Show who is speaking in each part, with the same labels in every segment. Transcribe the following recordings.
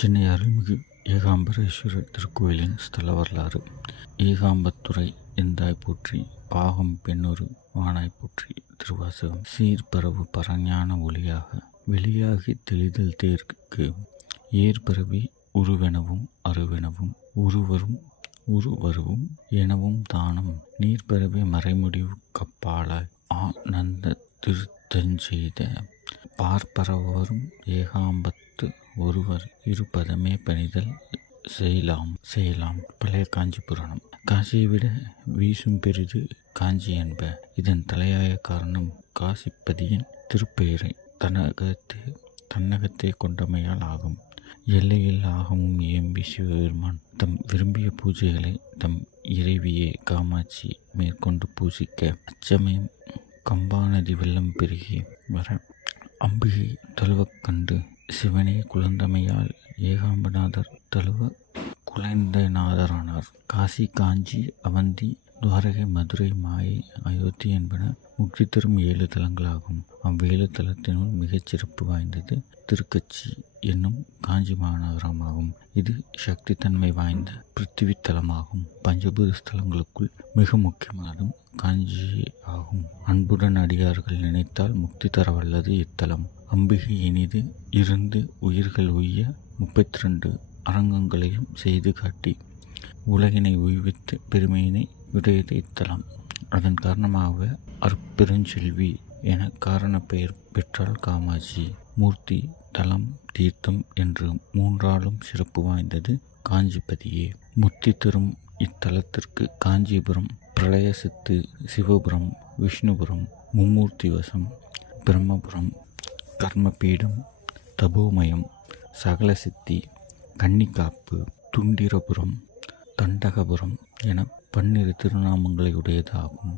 Speaker 1: சென்னை அருள்மிகு ஏகாம்பரேஸ்வரர் திருக்கோயிலின் ஸ்தல வரலாறு. ஏகாம்பத்துறை எந்தாய் போற்றி பாகம் பெண்ணொரு வானாய் போற்றி திருவாசகம். சீர்பரவு பரஞான ஒளியாக வெளியாகி தெளிதல் தேர்க்கு ஏற்பரவி உருவெனவும் அருவெனவும் உருவரும் உருவருவும் எனவும் தானம். நீர்பரவி மறைமுடிவு கப்பாலாய் ஆனந்த திருத்தஞ்செய்த. பார்ப்பரவரும் ஏகாம்பத்து ஒருவர் இருப்பதமே பணிதல் செய்யலாம் செய்யலாம். பழைய காஞ்சி புராணம். காசியை விட வீசும் பெரிது காஞ்சி என்ப. இதன் தலையாய காரணம் காசிப்பதியின் திருப்பெயரை. தன்னகத்தை தன்னகத்தை கொண்டமையால் ஆகும். எல்லையில் ஆகமும் ஏம்பி சிவபெருமான் தம் விரும்பிய பூஜைகளை தம் இறைவியே காமாட்சி மேற்கொண்டு பூசிக்க அச்சமயம் கம்பாநதி வெள்ளம் பெருகி வர அம்பிகை தழுவக் கண்டு சிவனே குழந்தமையால் ஏகாம்பநாதர் தழுவ குழந்தைநாதரானார் காசி காஞ்சி அவந்தி துவாரகை மதுரை மாயை அயோத்தி என்பன முக்தி தரும் ஏழு தலங்களாகும். அவ்வேழு தலத்தினுள் மிகச் சிறப்பு வாய்ந்தது திருக்கட்சி என்னும் காஞ்சி மாநகரமாகும். இது சக்தி தன்மை வாய்ந்த பிருத்திவி தலமாகும். பஞ்சபூத ஸ்தலங்களுக்குள் மிக முக்கியமானதும் காஞ்சி ஆகும். அன்புடன் அடியார்கள் நினைத்தால் முக்தி தர வல்லது இத்தலம். அம்பிகை இனிது இருந்து உயிர்கள் உய்ய முப்பத்தி ரெண்டு அரங்கங்களையும் செய்து காட்டி உலகினை உய்வித்து பெருமையினை உடையது இத்தலம். அதன் காரணமாக அற்பெருஞ்செல்வி என காரண பெயர் பெற்றால் காமாட்சி. மூர்த்தி தலம் தீர்த்தம் என்று மூன்றாலும் சிறப்பு வாய்ந்தது காஞ்சிபதியே. முத்தி தரும் இத்தலத்திற்கு காஞ்சிபுரம் பிரளயசித்து சிவபுரம் விஷ்ணுபுரம் மும்மூர்த்தி வசம் பிரம்மபுரம் கர்மபீடம் தபோமயம் சகலசித்தி கன்னிக்காப்பு துண்டிரபுரம் தண்டகபுரம் என பன்னிரு திருநாமங்களை உடையதாகும்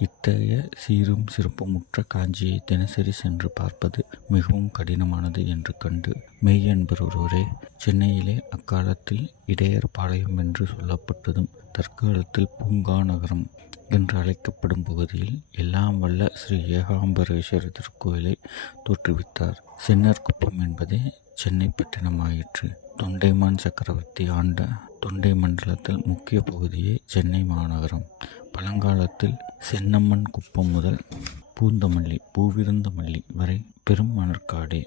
Speaker 1: இத்தகைய சீரும் சிறப்புமுற்ற காஞ்சியை தினசரி சென்று பார்ப்பது மிகவும் கடினமானது என்று கண்டு மெய் என்பர் ஒருவரே சென்னையிலே அக்காலத்தில் இடையர் பாளையம் என்று சொல்லப்பட்டதும் தற்காலத்தில் பூங்கா நகரம் என்று அழைக்கப்படும் பகுதியில் எல்லாம் வல்ல ஸ்ரீ ஏகாம்பரேஸ்வரர் திருக்கோயிலை தோற்றுவித்தார். சென்னர்குப்பம் என்பதே சென்னை பட்டினமாயிற்று தொண்டைமான் சக்கரவர்த்தி ஆண்ட தொண்டை மண்டலத்தில் முக்கிய பகுதியே சென்னை மாநகரம். பழங்காலத்தில் சென்னம்மன் குப்பம் முதல் பூந்தமல்லி பூவிருந்த மல்லி வரை பெரும் மணற்காடே.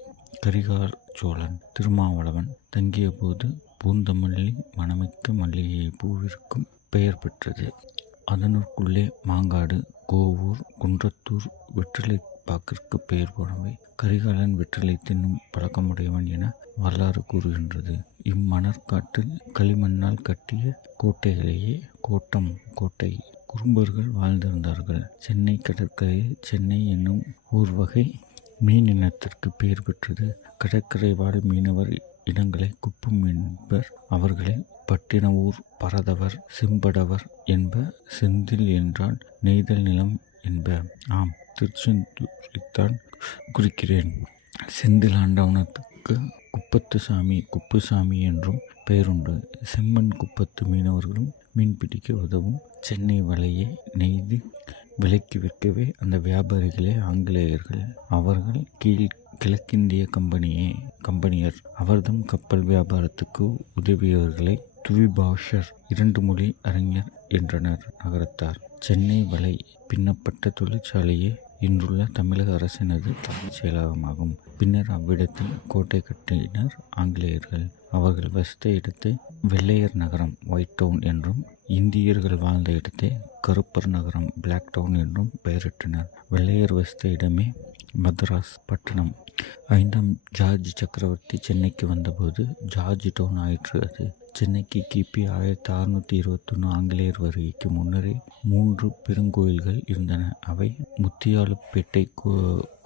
Speaker 1: கரிகார் சோழன் திருமாவளவன் தங்கியபோது பூந்தமல்லி மணமிக்க மல்லிகை பூவிற்கும் பெயர் பெற்றது. அதனுக்குள்ளே மாங்காடு கோவூர் குன்றத்தூர் வெற்றிலை பாக்கிற்கு பெயர் போனவை கரிகாலன் வெற்றிலை தின்னும் பழக்கமுடையவன் என வரலாறு கூறுகின்றது. இம்மணற்காட்டில் களிமண்ணால் கட்டிய கோட்டைகளையே கோட்டம் கோட்டை குறும்பர்கள் வாழ்ந்திருந்தார்கள். சென்னை கடற்கரையில் சென்னை என்னும் ஊர் வகை மீன் இனத்திற்கு பெயர் பெற்றது. கடற்கரை வாழ் மீனவர் இனங்களை குப்பும் என்பர் அவர்களை பட்டினவூர் பரதவர் சிம்படவர் என்ப செந்தில் என்றால் நெய்தல் நிலம் என்ப. ஆம் திருச்செந்தூரைத்தான் குறிக்கிறேன். செந்தில் ஆண்டவனத்துக்கு குப்பத்து சாமி குப்புசாமி என்றும் பெயருண்டு. செம்மண் குப்பத்து மீனவர்களும் மீன்பிடிக்க உதவும். சென்னை வலையை நெய்து விலைக்கு விற்கவே அந்த வியாபாரிகளே ஆங்கிலேயர்கள். அவர்கள் கீழ் கிழக்கிந்திய கம்பெனியே கம்பெனியர். அவர்தம் கப்பல் வியாபாரத்துக்கு உதவியவர்களை துவிபாஷர் இரண்டு மொழி அறிஞர் என்றனர் நகரத்தார். சென்னை வலை பின்னப்பட்ட தொழிற்சாலையே இன்றுள்ள தமிழக அரசினது தலைமைச் செயலகமாகும். பின்னர் அவ்விடத்தில் கோட்டை கட்டினர் ஆங்கிலேயர்கள். அவர்கள் வசித்த இடத்தை வெள்ளையர் நகரம் ஒயிட் டவுன் என்றும் இந்தியர்கள் வாழ்ந்த இடத்தை கருப்பர் நகரம் பிளாக் டவுன் என்றும் பெயரிட்டனர். வெள்ளையர் வசித்த இடமே மதராஸ் பட்டணம். ஐந்தாம் ஜார்ஜ் சக்கரவர்த்தி சென்னைக்கு வந்தபோது ஜார்ஜ் டவுன் ஆயிற்று. அது சென்னைக்கு கிபி ஆயிரத்தி அறுநூற்றி இருபத்தொன்று ஆங்கிலேயர் வருகைக்கு முன்னரே மூன்று பெருங்கோயில்கள் இருந்தன. அவை முத்தியாலுப்பேட்டை கோ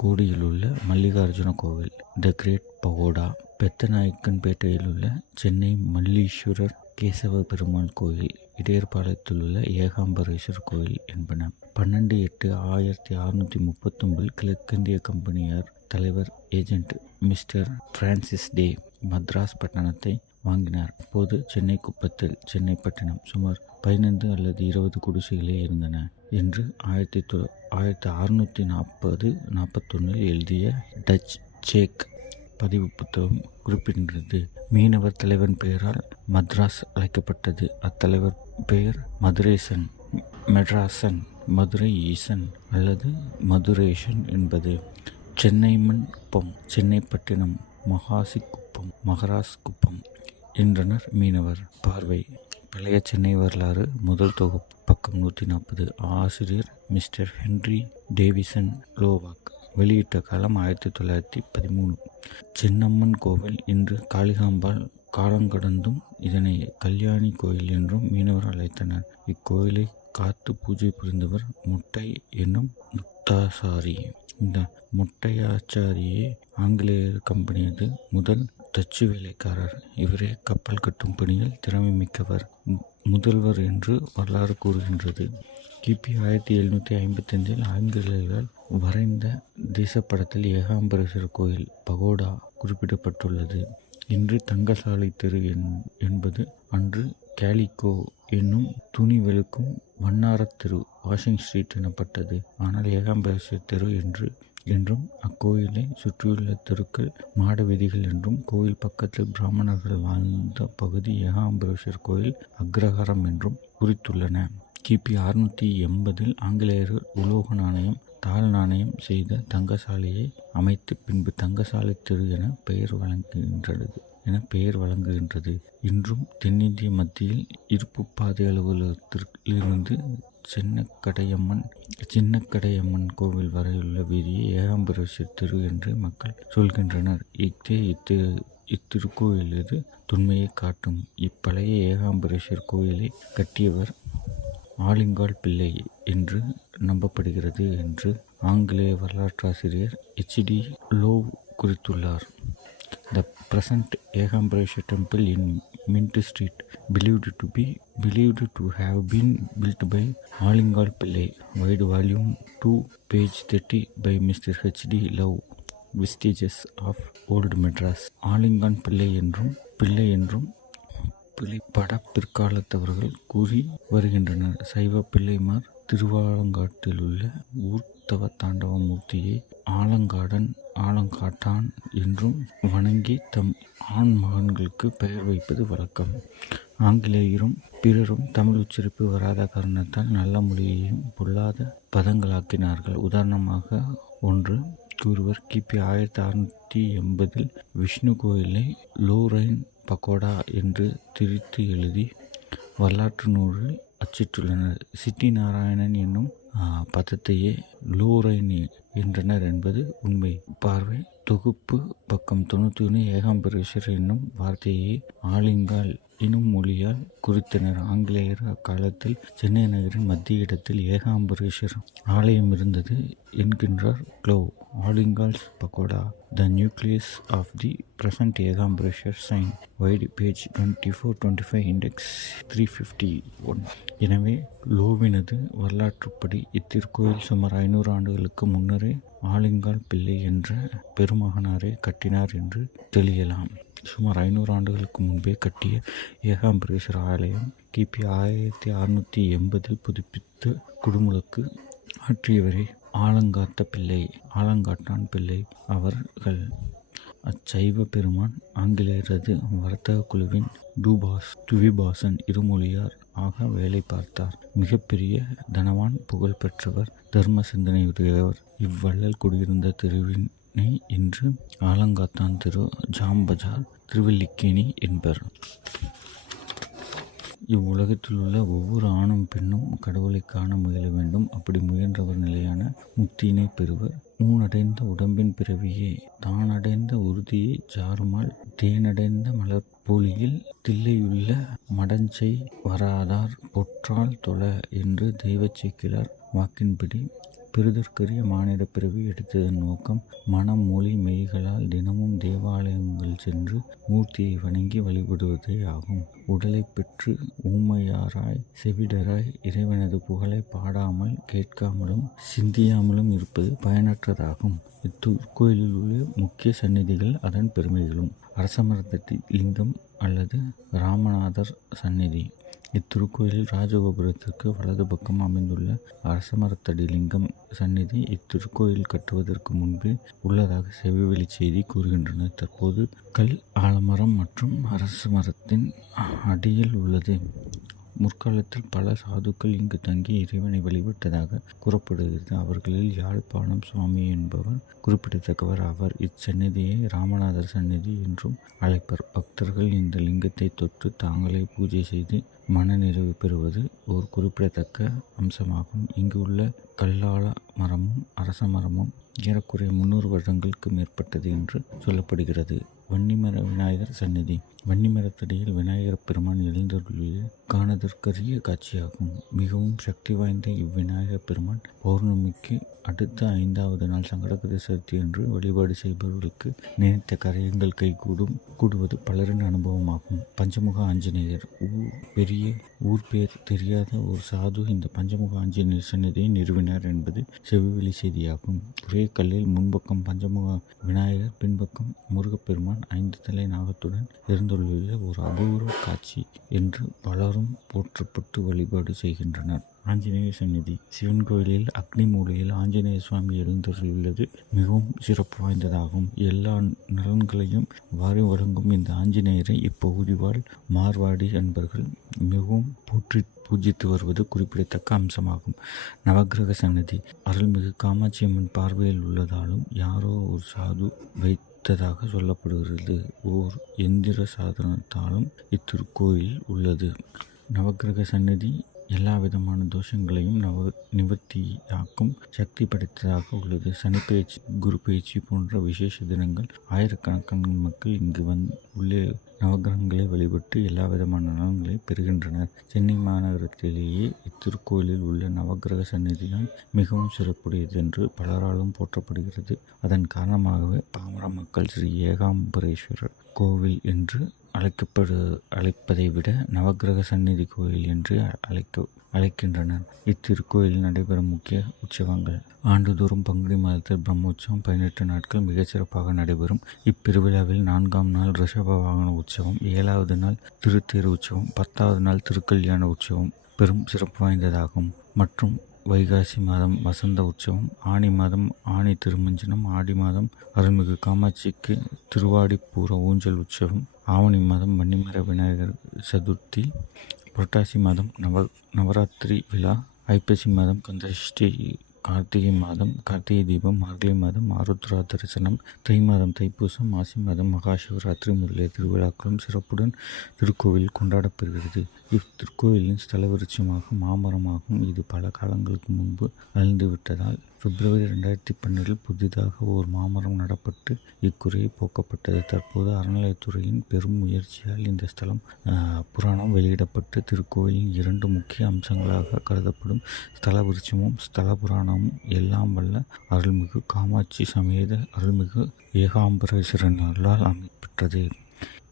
Speaker 1: கோடியில் உள்ள மல்லிகார்ஜுன கோவில் த கிரேட் பகோடா பெத்தநாயக்கன்பேட்டையில் உள்ள சென்னை மல்லீஸ்வரர் கேசவ பெருமாள் கோயில் இடையர்பாளையத்தில் உள்ள ஏகாம்பரேஸ்வர் கோயில் என்பன. பன்னெண்டு எட்டு ஆயிரத்தி அறுநூற்றி முப்பத்தொம்பில் கிழக்கிந்திய கம்பெனியார் தலைவர் agent mister Francis Day Madras பட்டணத்தை வாங்கினார். அப்போது சென்னை குப்பத்தில் சென்னை பட்டணம் சுமார் பதினைந்து அல்லது இருபது குடிசைகளே இருந்தன என்று ஆயிரத்தி தொ ஆயிரத்தி அறுநூற்றி நாற்பது நாற்பத்தொன்னில் எழுதிய டச் சேக் பதிவு புத்தகம் குறிப்பிடுகிறது. மீனவர் தலைவன் பெயரால் மத்ராஸ் அழைக்கப்பட்டது. அத்தலைவர் பெயர் மதுரேசன் மெட்ராசன் மதுரை ஈசன் அல்லது மதுரேஷன் என்பது சென்னைமண் குப்பம் சென்னைப்பட்டினம் மகாசி குப்பம் மகராஸ் குப்பம் என்றனர் மீனவர். பார்வை. பழைய சென்னை வரலாறு முதல் தொகுப்பு பக்கம் நூற்றி நாற்பது. ஆசிரியர் மிஸ்டர் ஹென்றி டேவிசன் லோவாக். வெளியிட்ட காலம் ஆயிரத்தி தொள்ளாயிரத்தி பதிமூணு. சின்னம்மன் கோவில் இன்று காளிகாம்பாள் காலங்கடந்தும் இதனை கல்யாணி கோயில் என்றும் மீனவர் அழைத்தனர். இக்கோயிலை காத்து பூஜை புரிந்தவர் முட்டை என்னும் முத்தாசாரி இந்த முட்டையாச்சாரியே ஆங்கிலேயர் கம்பெனியது முதல் தச்சு வேலைக்காரர். இவரே கப்பல் கட்டும் பணியில் திறமை மிக்கவர். முதல்வர் என்று வரலாறு கூறுகின்றது. கிபி ஆயிரத்தி எழுநூற்றி ஐம்பத்தஞ்சில் ஆங்கிலேயர்கள் வரைந்த தேசப்படத்தில் ஏகாம்பரேஸ்வரர் கோயில் பகோடா குறிப்பிடப்பட்டுள்ளது. இன்று தங்கசாலை தெரு என்- என்பது அன்று கேலிகோ என்னும் துணி வெளுக்கும் வண்ணாரத் தெரு வாஷிங் ஸ்ட்ரீட் எனப்பட்டது. ஆனால் ஏகாம்பரேஸ்வரர் தெரு என்று என்றும் அக்கோயிலை சுற்றியுள்ள தெருக்கள் மாட வீதிகள் என்றும் கோயில் பக்கத்தில் பிராமணர்கள் வாழ்ந்த பகுதி ஏகாம்பரேஸ்வரர் கோயில் அக்ரஹாரம் என்றும் குறித்துள்ளன. கிபி அறுநூற்றி எண்பதில் ஆங்கிலேயர்கள் உலோக நாணயம் தாள் நாணயம் செய்த தங்கசாலையை அமைத்து பின்பு தங்கசாலை தெரு என பெயர் வழங்குகின்றது. என பெயர் வழங்குகின்றது. இன்றும் தென்னிந்திய மத்தியில் இருப்பு பாதை அலுவலகத்திலிருந்து சின்னக்கடையம்மன் சின்னக்கடையம்மன் கோவில் வரையுள்ள வீதியை ஏகாம்பரேஸ்வர் தெரு என்று மக்கள் சொல்கின்றனர். இத்தே இத்து இத்திருக்கோயிலது துண்மையை தொன்மையை காட்டும். இப்பழைய ஏகாம்பரேஸ்வர் கோயிலை கட்டியவர் ஆலிங்கால் பிள்ளை என்று நம்பப்படுகிறது என்று ஆங்கிலேய வரலாற்றாசிரியர் H D Love குறித்துள்ளார் the present Ekambaresha temple in mint street believed to be believed to have been built by Alingal Pillai vide volume two page thirty by mister H D Love vestiges of old Madras Alingan Pillai என்றும் பிள்ளை என்றும் பிள்ளைப்பட பிற்காலத்தவர்கள் கூறி வருகின்றனர். சைவ பிள்ளைமார் திருவாலங்காட்டில் உள்ள ஊர்த்தவ தாண்டவ மூர்த்தியை ஆலங்காடன் ஆலங்காட்டான் என்றும் வணங்கி தம் ஆண் மகன்களுக்கு பெயர் வைப்பது வழக்கம். ஆங்கிலேயரும் பிறரும் தமிழ் உச்சரிப்பு வராத காரணத்தால் நல்ல மொழியையும் பொல்லாத பதங்களாக்கினார்கள். உதாரணமாக ஒன்று கூறுவர் கிபி ஆயிரத்தி அறுநூற்றி எண்பதில் விஷ்ணு கோயிலை லோரைன் பகோடா என்று திரித்து எழுதி வரலாற்று நூலில் அச்சிட்டுள்ளனர். சிட்டி நாராயணன் என்னும் பதத்தையே லூரைன் என்றனர் என்பது உண்மை. பார்வை தொகுப்பு பக்கம் தொண்ணூற்றி ஒன்று ஏகாம்பரேஸ்வர் என்னும் வார்த்தையை ஆலிங்கால் எனும் மொழியால் குறித்தனர். ஆங்கிலேயர் அக்காலத்தில் சென்னை நகரின் மத்திய இடத்தில் ஏகாம்பரேஸ்வரர் ஆலயம் இருந்தது என்கின்றார் glow. Alingal's pagoda the nucleus of the present Ekambareswar shrine vide page twenty four twenty five index three fifty one எனவே லோவினது வரலாற்றுப்படி இத்திருக்கோயில் சுமார் ஐநூறு ஆண்டுகளுக்கு முன்னரே ஆலிங்கால் பிள்ளை என்ற பெருமகனாரே கட்டினார் என்று தெளியலாம். சுமார் ஐநூறு ஆண்டுகளுக்கு முன்பே கட்டிய ஏகாம்பரேஸ்வரர் ஆலயம் கிபி ஆயிரத்தி அறுநூற்றி எண்பதில் புதுப்பித்து குடுமுழுக்கு ஆற்றியவரே ஆலங்காத்த பிள்ளை ஆலங்காட்டான் பிள்ளை அவர்கள். அச்சைவ பெருமான் ஆங்கிலேயரது வர்த்தக குழுவின் டூபாஸ் துவிபாசன் இருமொழியார் ஆக வேலை பார்த்தார். மிகப்பெரிய தனவான் புகழ் பெற்றவர் தர்ம சிந்தனையுடையவர். இவ்வள்ளல் குடியிருந்த தெருவின் இன்று ஆலங்காத்தான் திரு ஜாம்பஜார் திருவல்லிக்கேணி என்பர். இவ்வுலகத்தில் உள்ள ஒவ்வொரு ஆணும் பெண்ணும் கடவுளை காண முயல வேண்டும். அப்படி முயன்றவர் நிலையான முக்தியினை பெறுவர். ஊனடைந்த உடம்பின் பிறவியே தானடைந்த உறுதியை ஜாருமால் தேனடைந்த மலர்பொழியில் தில்லையுள்ள மடஞ்சை வராதார் பொற்றால் தொழ என்று தெய்வச் வாக்கின்படி பெறுதற்கரிய மானிட பிறவி எடுத்ததன் நோக்கம் மனம் மொழி மெய்களால் தினமும் தேவாலயங்கள் சென்று மூர்த்தியை வணங்கி வழிபடுவதே ஆகும். உடலை பெற்று ஊமையாராய் செவிடராய் இறைவனது புகழை பாடாமல் கேட்காமலும் சிந்தியாமலும் இருப்பது பயனற்றதாகும். இத்திருக்கோயிலில் உள்ள முக்கிய சந்நிதிகள் அதன் பெருமைகளும். அரசமரத்தட்டி லிங்கம் அல்லது ராமநாதர் சந்நிதி. இத்திருக்கோயிலில் ராஜகோபுரத்திற்கு வலது பக்கம் அமைந்துள்ள அரசமரத்தடி லிங்கம் சந்நிதி இத்திருக்கோயில் கட்டுவதற்கு முன்பே உள்ளதாக செவிவெளி செய்தி கூறுகின்றன தற்போது கல் ஆலமரம் மற்றும் அரச மரத்தின் அடியில் உள்ளது. முற்காலத்தில் பல சாதுக்கள் இங்கு தங்கி இறைவனை வழிபட்டதாக கூறப்படுகிறது. அவர்களில் யாழ்ப்பாணம் சுவாமி என்பவர் குறிப்பிடத்தக்கவர். அவர் இச்சந்நிதியை ராமநாதர் சந்நிதி என்றும் அழைப்பர். பக்தர்கள் இந்த லிங்கத்தை தொட்டு தாங்களே பூஜை செய்து மன நிறைவு பெறுவது ஒரு குறிப்பிடத்தக்க அம்சமாகும். இங்கு உள்ள கல்லால மரமும் அரச மரமும் ஏறக்குறைய முன்னூறு வருடங்களுக்கு மேற்பட்டது என்று சொல்லப்படுகிறது. வன்னிமர விநாயகர் சந்நிதி. வன்னிமரத்தடியில் விநாயகர் பெருமான் எழுந்தருளிய காணதற்கரிய காட்சியாகும். மிகவும் சக்தி வாய்ந்த இவ்விநாயகர் பெருமான் பௌர்ணமிக்கு அடுத்த ஐந்தாவது நாள் சங்கடகர சதுர்த்தி என்று வழிபாடு செய்பவர்களுக்கு நினைத்த கரையங்கள் கைகூடும் கூடுவது பலரின் அனுபவமாகும். பஞ்சமுக ஆஞ்சநேயர் ஊர் பெரிய ஊர் பேர் தெரியாத ஒரு சாது இந்த பஞ்சமுக ஆஞ்சநேயர் சன்னதியை நிறுவினார் என்பது செவிவெளி செய்தியாகும். ஒரே கல்லில் முன்பக்கம் பஞ்சமுக விநாயகர் பின்பக்கம் முருகப்பெருமான் ஐந்து தலை நாகத்துடன் இருந்துள்ள ஒரு அபூர்வ காட்சி என்று பலரும் போற்றப்பட்டு வழிபாடு செய்கின்றனர். ஆஞ்சநேய சந்நிதி சிவன் கோயிலில் அக்னி மூலையில் ஆஞ்சநேய சுவாமி எழுந்தருளுள்ளது மிகவும் சிறப்பு வாய்ந்ததாகும். எல்லா நலன்களையும் வாரி வழங்கும் இந்த ஆஞ்சநேயரை இப்பகுதிவாழ் மார்வாடி என்பர்கள் மிகவும் போற்றி பூஜித்து வருவது குறிப்பிடத்தக்க அம்சமாகும். நவக்கிரக சன்னதி அருள்மிகு காமாட்சி அம்மன் பார்வையில் உள்ளதாலும் யாரோ ஒரு சாது வைத்ததாக சொல்லப்படுகிறது ஓர் எந்திர சாதனத்தாலும் இத்திருக்கோயில் உள்ளது. நவக்கிரக சன்னதி எல்லா விதமான தோஷங்களையும் நவ நிவர்த்தியாக்கும் சக்தி படைத்ததாக உள்ளது. சனி பயிற்சி குரு பயிற்சி போன்ற விசேஷ தினங்கள் ஆயிரக்கணக்கான மக்கள் இங்கு வந் உள்ளே நவகிரகங்களை வழிபட்டு எல்லா விதமான நலன்களை பெறுகின்றனர். சென்னை மாநகரத்திலேயே இத்திருக்கோயிலில் உள்ள நவகிரக சந்நிதிதான் மிகவும் சிறப்புடையது என்று பலராலும் போற்றப்படுகிறது. அதன் காரணமாகவே பாமர மக்கள் ஸ்ரீ ஏகாம்பரேஸ்வரர் கோவில் என்று அழைக்கப்படு அழைப்பதை விட நவக்கிரக சந்நிதி கோயில் என்று அழைக்க அழைக்கின்றனர். இத்திருக்கோயிலில் நடைபெறும் முக்கிய உற்சவங்கள். ஆண்டுதோறும் பங்குனி மாதத்தில் பிரம்மோற்சவம் பதினெட்டு நாட்கள் மிகச் சிறப்பாக நடைபெறும். இப்பெருவிழாவில் நான்காம் நாள் ரிஷப வாகன உற்சவம் ஏழாவது நாள் திருத்தேர் உற்சவம் பத்தாவது நாள் திருக்கல்யாண உற்சவம் பெரும் சிறப்பு வாய்ந்ததாகும். மற்றும் வைகாசி மாதம் வசந்த உற்சவம் ஆனி மாதம் ஆணி திருமஞ்சனம் ஆடி மாதம் அருள்மிகு காமாட்சிக்கு திருவாடிப்பூர ஊஞ்சல் உற்சவம் ஆவணி மாதம் வன்னிமர விநாயகர் சதுர்த்தி புரட்டாசி மாதம் நவ நவராத்திரி விழா ஐப்பசி மாதம் கந்தஷ்டி கார்த்திகை மாதம் கார்த்திகை தீபம் மார்கழி மாதம் ஆருத்ரா தரிசனம் தை மாதம் தைப்பூசம் மாசி மாதம் மகா சிவராத்திரி முதலிய திருவிழாக்களும் சிறப்புடன் திருக்கோவில் கொண்டாடப்படுகிறது. இத்திருக்கோவிலின் ஸ்தல விருட்சமாக மாமரமாகும். இது பல காலங்களுக்கு முன்பு அழிந்துவிட்டதால் பிப்ரவரி ரெண்டாயிரத்தி பன்னெண்டில் புதிதாக ஓர் மாமரம் நடப்பட்டு இக்குறையை போக்கப்பட்டது. தற்போது அறநிலையத்துறையின் பெரும் முயற்சியால் இந்த ஸ்தலம் புராணம் வெளியிடப்பட்டு திருக்கோயிலின் இரண்டு முக்கிய அம்சங்களாக கருதப்படும். ஸ்தல விருட்சமும் ஸ்தல புராணமும் எல்லாம் வல்ல அருள்மிகு காமாட்சி சமேத அருள்மிகு ஏகாம்பரேஸ்வரனால் அமைப்பெற்றது.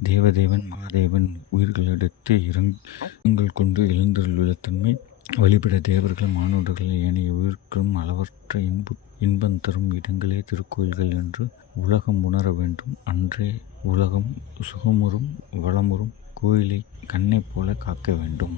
Speaker 1: தேவதேவன் மகாதேவன் உயிர்களிடத்து இரங்கல் கொண்டு எழுந்துள்ள தன்மை வழிபட தேவர்கள் மானுடர்கள் ஏனைய உயிர்களும் அளவற்ற இன்பு இன்பம் தரும் இடங்களே திருக்கோயில்கள் என்று உலகம் உணர வேண்டும். அன்றே உலகம் சுகமுறும் வளமுறும் கோயிலை கண்ணை போல காக்க வேண்டும்.